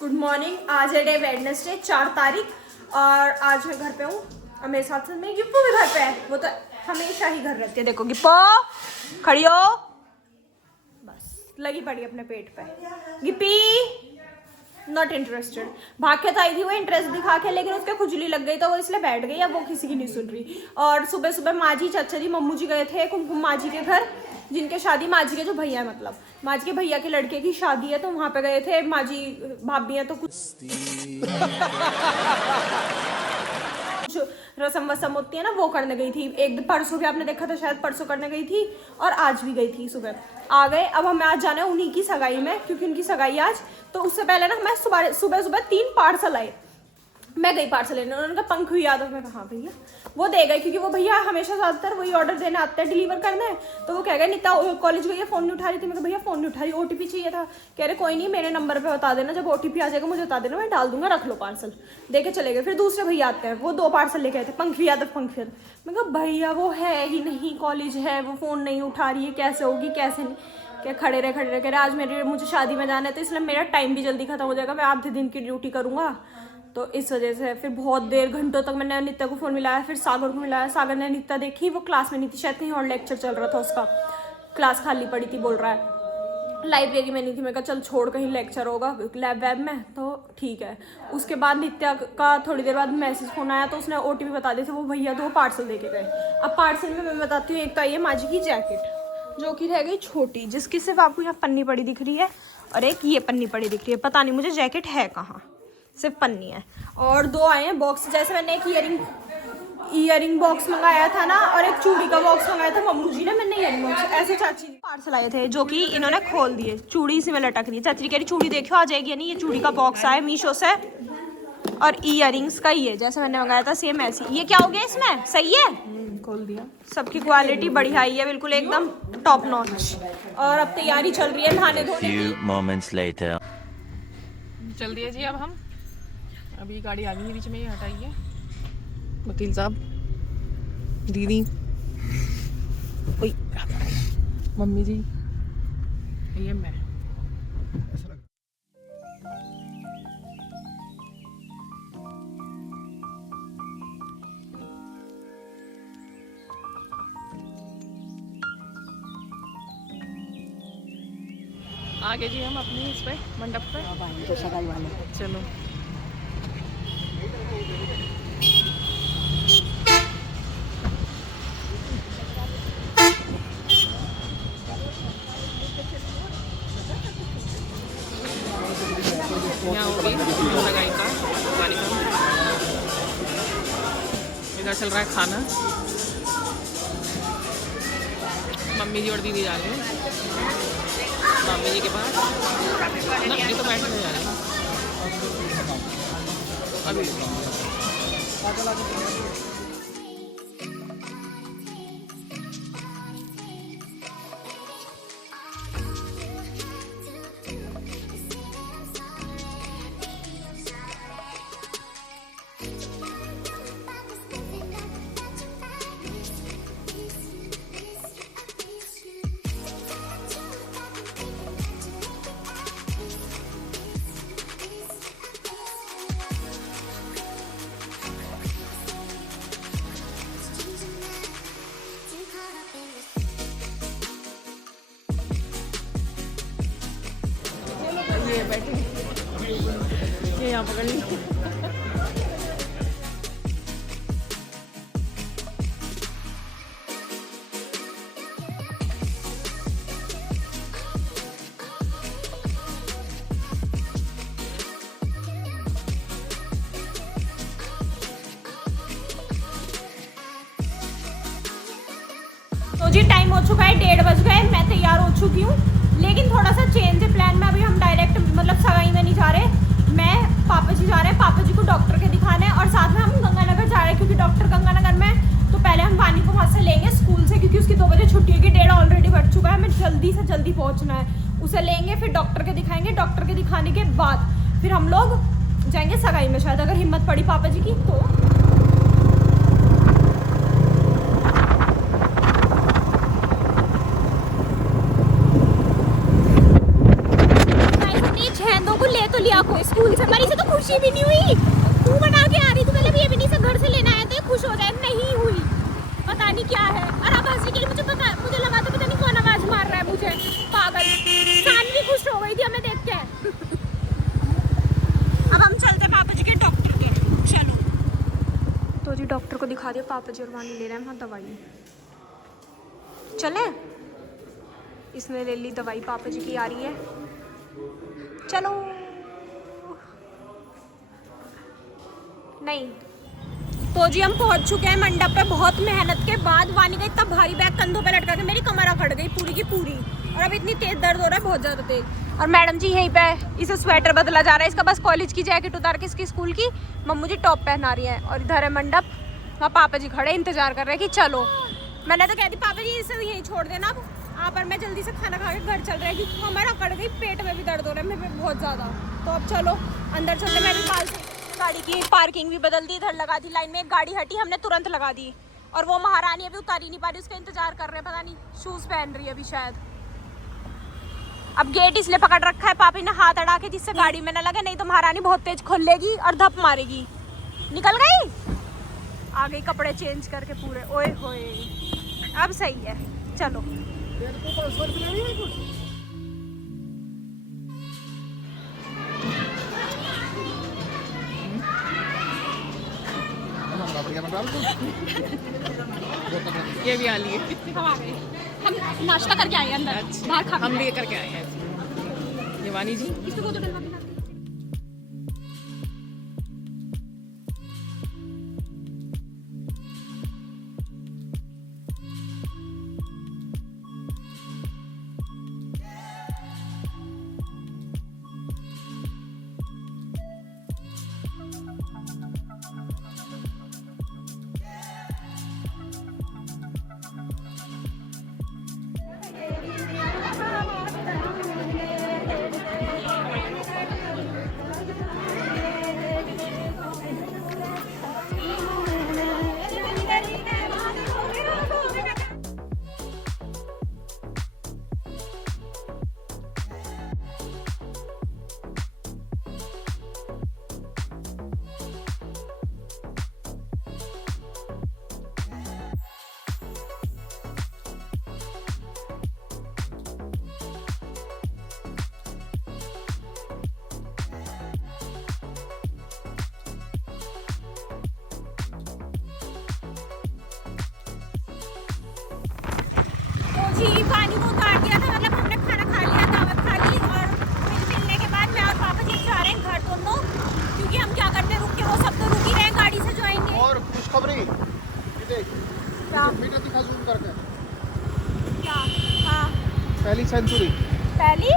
Good morning. आज है day Wednesday 4 तारीख और आज मैं घर पे हूँ और मेरे साथ में गिप्पू भी घर पे है। वो तो हमेशा ही घर रहती है। देखो गिप्पो खड़ी हो, बस लगी पड़ी अपने पेट पे। Gippy not interested. भाग के तो आई थी वो इंटरेस्ट दिखा के, लेकिन उसके खुजली लग गई तो वो इसलिए बैठ गई। अब वो किसी की नहीं सुन रही। और सुबह सुबह माँ जी, चाचा जी, मम्मू जी गए थे कुमकुम माँ जी के घर, जिनके शादी माँ जी के जो भैया है, मतलब माँ जी के भैया के लड़के की शादी है, तो वहाँ पे गए थे। माँ जी भाभी हैं तो कुछ रसम वसम होती है ना, वो करने गई थी। एक परसों भी आपने देखा था शायद, परसों करने गई थी और आज भी गई थी। सुबह आ गए। अब हमें आज जाना है उन्हीं की सगाई में, क्योंकि उनकी सगाई आज। तो उससे पहले ना मैं सुबह सुबह 3 पार्सल आए। मैं गई पार्सल लेने, उन्होंने कहा पंख भी याद है। मैं कहा हाँ भैया, वो दे गए, क्योंकि वो भैया हमेशा ज़्यादातर वही ऑर्डर देने आते हैं, डिलीवर करने। तो वो कह गए नीता कॉलेज गई है, फ़ोन नहीं उठा रही थी। मैं कहा भैया फ़ोन नहीं उठा रही, OTP चाहिए था। कह रहे कोई नहीं, मेरे नंबर पे बता देना, जब OTP आ जाएगा मुझे बता देना, मैं डाल दूंगा, रख लो पार्सल। दे के चले गए। फिर दूसरे भैया आते हैं, वो 2 पार्सल लेके आए थे, पंख यादव पंख यादव। मैं कहा भैया वो है ही नहीं, कॉलेज है, वो फ़ोन नहीं उठा रही है, कैसे होगी कैसे नहीं। क्या खड़े रहे कह रहे आज मुझे शादी में जाना है, तो इसलिए मेरा टाइम भी जल्दी खत्म हो जाएगा, मैं आधे दिन की ड्यूटी करूँगा। तो इस वजह से फिर बहुत देर घंटों तक मैंने नित्या को फ़ोन मिलाया, फिर सागर को मिलाया। सागर ने नित्या देखी, वो क्लास में नहीं थी शायद, कहीं और लेक्चर चल रहा था उसका, क्लास खाली पड़ी थी बोल रहा है। लाइब्रेरी में नहीं थी। मैं कहा चल छोड़, कहीं लेक्चर होगा लैब वैब में, तो ठीक है। उसके बाद नित्या का थोड़ी देर बाद मैसेज फ़ोन आया, तो उसने OTP बता दिए थे। वो भैया 2 पार्सल दे के गए। अब पार्सल में मैं बताती हूँ। एक तो ये माँ जी की जैकेट, जो कि रह गई छोटी, जिसकी सिर्फ आपको यहाँ पन्नी पड़ी दिख रही है, और एक ये पन्नी पड़ी दिख रही है। पता नहीं मुझे जैकेट है कहाँ, सिर्फ पन्नी है। और 2 आए हैं बॉक्स, जैसे मैंने एक ईयरिंग बॉक्स मंगाया था ना, और एक चूड़ी का बॉक्स मंगाया था मम्मू जी ने। मैंने ईयरिंग बॉक्स ऐसे चाची पार्सल आए थे, जो कि इन्होंने खोल दिए। चूड़ी इसी में लटक रही है। चाची कह रही चूड़ी देखो आ जाएगी या नहीं। ये चूड़ी का बॉक्स आया मीशो से, और ईयरिंग्स का ही है जैसे मैंने मंगाया था, सेम ऐसी। ये क्या हो गया इसमें, सही है, खोल दिया। सबकी क्वालिटी बढ़िया ही है, बिल्कुल एकदम टॉप नॉच। और अब तैयारी चल रही है नहाने धोने की। चल दिए जी। अब हम अभी गाड़ी आ गई है बीच में, ये हटाइए। वकील साहब, दीदी, ओए मम्मी जी, ये मैं। आगे जी हम अपनी इस पे मंडप पे तो सगाई वाले। चलो यहाँ होगी सगाई का कार्यक्रम। इधर चल रहा है खाना। मम्मी जी और दीदी जा रहे हैं मम्मी जी के पास ना, ये तो बैठने जा रहे हैं अभी। ये बैठे ये यहाँ पकड़ ली। तो जी टाइम हो चुका है, 1:30 बज गए। मैं तैयार हो चुकी हूँ, लेकिन थोड़ा सा चेंज है प्लान में। अभी हम डायरेक्ट वानी को वहाँ से लेंगे स्कूल से, क्योंकि उसकी 2 बजे छुट्टी है, कि 1:30 ऑलरेडी बढ़ चुका है, हमें जल्दी से जल्दी पहुँचना है। उसे लेंगे, फिर डॉक्टर के दिखाएंगे, डॉक्टर के दिखाने के बाद फिर हम लोग जाएंगे सगाई में, शायद अगर हिम्मत पड़ी पापा जी की तो। को ले तो लिया कोई स्कूल से, पर इसे तो खुशी भी नहीं हुई। तू बना के आ रही, तू पहले भी ये भी नहीं से घर से लेना है तो ये खुश हो जाए, नहीं हुई, पता नहीं क्या है। और अब हंसने के लिए मुझे लगा था पता नहीं कौन आवाज मार रहा है मुझे, पागल। सानवी खुश हो गई थी हमें देख के। अब हम चलते पापा जी के डॉक्टर के, चलो। तो जी डॉक्टर को दिखा दिया, पापा जी और वानी ले रहे हैं वहाँ दवाई। चले, इसने ले ली दवाई, पापा जी की आ रही है, चलो। नहीं तो जी हम पहुंच चुके हैं मंडप पे, बहुत मेहनत के बाद। वानी का इतना भारी बैग कंधों पे लटका के मेरी कमर अकड़ गई पूरी की पूरी, और अब इतनी तेज दर्द हो रहा है, बहुत ज़्यादा तेज। और मैडम जी यहीं पे, इसे स्वेटर बदला जा रहा है, इसका बस कॉलेज की जैकेट उतार के इसकी स्कूल की मम्मू जी टॉप पहना रही है। और इधर है मंडप, वहाँ पापा जी खड़े इंतजार कर रहे हैं कि चलो। मैंने तो कहती पापा जी इसे यहीं छोड़ देना अब आप, और मैं जल्दी से खाना खा के घर चल रहा है, क्योंकि हमारा अकड़ गई, पेट में भी दर्द हो रहा है मेरे बहुत ज़्यादा। तो अब चलो अंदर चलते। मैंने बाल से गाड़ी की पार्किंग भी बदल दी, इधर लगा दी लाइन में, एक गाड़ी हटी हमने तुरंत लगा दी। और वो महारानी अभी उतारी नहीं पा रही, उसका इंतजार कर रहे हैं, पता नहीं शूज़ पहन रही है अभी शायद। अब गेट इसलिए पकड़ रखा है पापी ने हाथ अड़ा के, जिससे गाड़ी में ना लगे, नहीं तो महारानी बहुत तेज खोल लेगी और धप मारेगी। निकल गई, आ गई कपड़े चेंज करके पूरे, ओए होए अब सही है, चलो। ये भी आ लिए, हम आ गए, हम नाश्ता करके आए अंदर। अच्छा, बाहर खा हम भी करके आए हैं। ये वानी जी इसको तो डलवा के जी पानी को उतार दिया था, मतलब हमने खाना खा लिया, दावत खा ली, और फिर मिलने के बाद मैं और पापा जी जा रहे हैं घर दोनों, क्योंकि हम क्या करते हैं रुक के, वो सब तो रुक ही रहे हैं, गाड़ी से जो आएंगे। और खुशखबरी क्या मीटर दिखा जूम करके, क्या? हाँ पहली सेंचुरी पहली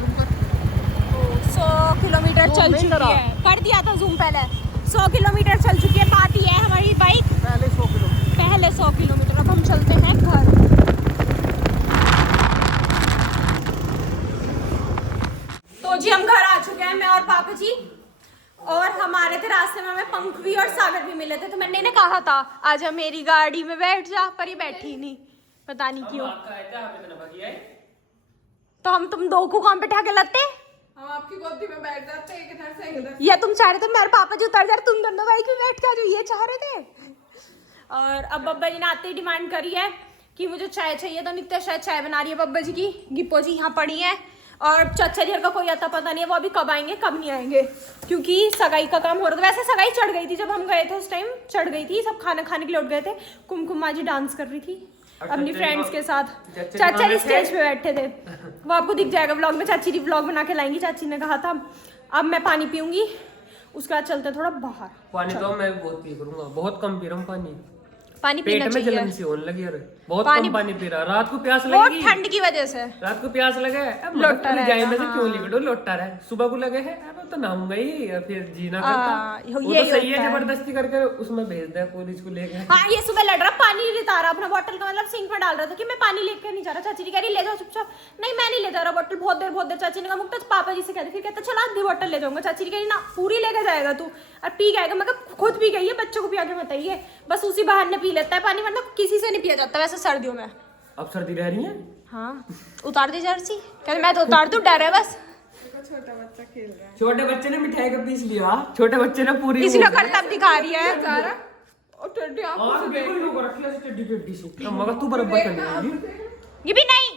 जूम कर। 100 किलोमीटर जूम चल नहीं चुकी करा। है, कर दिया था जूम पहले। 100 किलोमीटर चल चुकी है, बात ही है हमारी बाइक पहले 100 किलोमीटर, पहले 100 किलोमीटर। अब हम चलते हैं घर। तो जी हम घर आ चुके हैं, मैं और पापा जी, और हमारे थे रास्ते में हमें पंखवी और सागर भी मिले थे। तो मैंने इन्हें कहा था आज हम मेरी गाड़ी में बैठ जा, पर ये बैठी नहीं, पता नहीं क्यों। तो हम तुम दो को कहाँ बैठा के लाते, हम आपकी गोदी में बैठ जाते हैं, एक इधर से एक इधर। या तुम चाह रहे थे मेरे पापा जी उतर जा रहे, तुम दोनों बाइक में बैठ जा, जो ये चाह रहे थे। और अब बब्बा जी ने आते ही डिमांड करी है कि मुझे चाय चाहिए, तो नित्या शायद चाय बना रही है बब्बा जी की। गिप्पो जी यहाँ पड़ी है, और चाचा जी का कोई आता पता नहीं है, वो अभी कब आएंगे कब नहीं आएंगे, क्योंकि सगाई का काम हो रहा था। वैसे सगाई चढ़ गई थी जब हम गए थे, उस टाइम चढ़ गई थी, सब खाना खाने के लिए उठ गए थे। कुमकुम माँ जी डांस कर रही थी अपनी फ्रेंड्स के साथ, चाचा जी स्टेज पे बैठे थे, वो आपको दिख जाएगा व्लॉग में। चाची जी व्लॉग बना के लाएंगी, चाची ने कहा था। अब मैं पानी पीऊंगी, उसके बाद चलते थोड़ा बाहर। पानी तो मैं बहुत पी करूंगा, बहुत कम पी रहा हूँ पानी, पानी पेट पीना में चाहिए। जलन सी होने लगी यार, बहुत पानी- कम पानी पी रहा, रात को प्यास वो लगेगी, ठंड की वजह से। रात को प्यास लगे अब लोटा मगर रहेगा, में से हाँ। क्यों लिकड़ो लोटा रहे, सुबह को लगे है अब तो नहाऊंगा ही और फिर जीना करता, वो तो यही सही है, होता है। जबरदस्ती करके उसमें भेज दे कॉलेज को लेके। हाँ ये सुबह लड़ रहा, पानी नहीं लेता आ रहा अपना बॉटल का, मतलब सिंक में डाल रहा था कि मैं पानी लेकर नहीं जा रहा। चाची जी कह रही ले जाओ चुपचाप, नहीं मैं नहीं ले जा रहा बॉटल, बहुत देर चाची ने कहा मुक्ता पापा जी से कह रही, फिर कहता चला आधी बॉटल ले जाऊंगा। चाची जी कह रही ना पूरी लेके जाएगा तू और पी जाएगा। मैं कहा खुद पी गई है, बच्चों को पिया के बताइए, बस उसी बहाने पी लेता है पानी, वरना किसी से नहीं पिया जाता वैसे सर्दियों में। अब सर्दी रह रही है, हाँ उतार दे जर्सी, कहते मैं तो उतार दूं, डर है बस। छोटे बच्चे ने मिठाई का पीस लिया, छोटे बच्चे ने पूरी इसलिए करतब दिखा रही है। और बिल्कुल लो कर रखी है टेडी टेडी से, अब मगर तू बराबर कर लेगी, ये भी नहीं,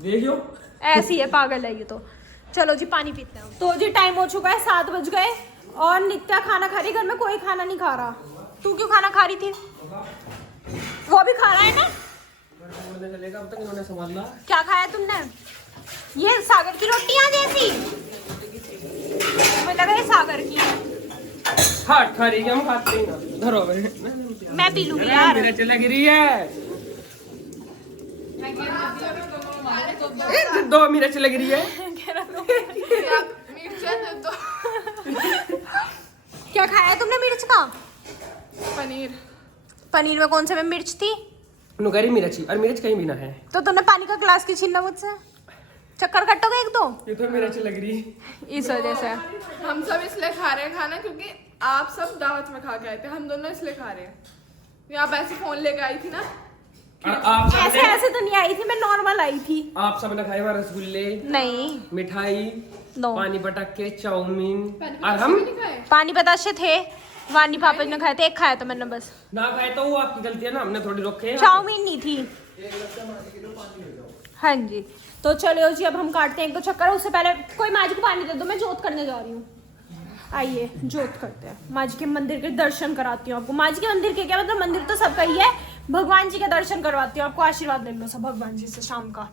देखियो ऐसी है पागल है ये तो। चलो जी पानी पीते हैं। तो जी टाइम हो चुका है, 7 बज गए और नित्या खाना खा रही, घर में कोई खाना नहीं खा रहा। तू क्यों खाना खा रही थी? वो भी खा रहा है ना? बोलने चलेगा, अब तक इन्होंने संभाला। क्या खाया तुमने? ये सागर की रोटियां जैसी, मुझे लगा ये सागर की है। खा रही है, हम खाते ही ना, धरो बे। मैं पी लूंगी यार। मेरा चला गिरी है, दो मिर्च लग रही है। क्या खाया तुमने मिर्च का? पनीर। पनीर में कौन से में मिर्च थी? नुकरी मिर्ची और मिर्च कहीं भी ना है, तो तुमने पानी का ग्लास क्यों छीना मुझसे? चक्कर कटोगे एक दो ये तो मिर्च लग रही है। इस वजह से। हम सब इसलिए खा रहे हैं खाना क्योंकि आप सब दावत में खा के आए थे, हम दोनों इसलिए खा रहे हैं। आप ऐसे फोन लेके आई थी ना, और आप सब ऐसे ऐसे तो नहीं आई थी, मैं नॉर्मल आई थी। आप सब ने खाए हुआ रसगुल्ले, नहीं मिठाई, नो, पानी पटाखे, चाउमीन, पानी और हम नहीं खाए। पानी बताशे थे, वानी पापा जी ने खाए थे, एक खाया था मैंने बस। ना खाए तो वो आपकी गलती है ना, हमने थोड़ी रोके। चाउमीन नहीं थी। हाँ जी तो चलो जी अब हम काटते हैं एक दो चक्कर, उससे पहले कोई माँ जी को पानी दे दो, मैं जोत करने जा रही हूँ। आइए जोत करते हैं, माँ जी के मंदिर के दर्शन कराती हूँ आपको। माँ जी के मंदिर के क्या मतलब, मंदिर तो सबका ही है, भगवान जी के दर्शन करवाती हूँ आपको, आशीर्वाद ले लो सब भगवान जी से शाम का।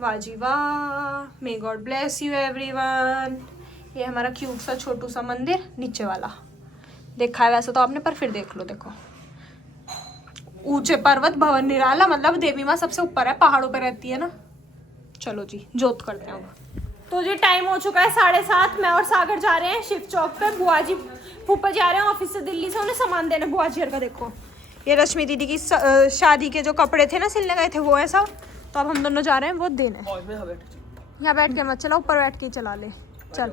वाह जी वाह, may God bless you everyone. ये हमारा क्यूट सा छोटू सा मंदिर नीचे वाला, देखा है वैसे तो आपने, पर फिर देख लो, देखो ऊंचे पर्वत भवन निराला, मतलब देवी माँ सबसे ऊपर है, पहाड़ों पे रहती है ना। चलो जी जोत करते हैं अब। तो जी टाइम हो चुका है 7:30, मैं और सागर जा रहे हैं शिव चौक पे, बुआ जी फूफा जी आ रहे हैं ऑफिस से दिल्ली से, उन्हें सामान देने। बुआ जी का देखो, ये रश्मि दीदी की शादी के जो कपड़े थे ना सिलने गए थे वो है सब, तो अब हम दोनों जा रहे हैं वो देने। यहाँ बैठ के मत चला, ऊपर बैठ के ही चला ले, चल।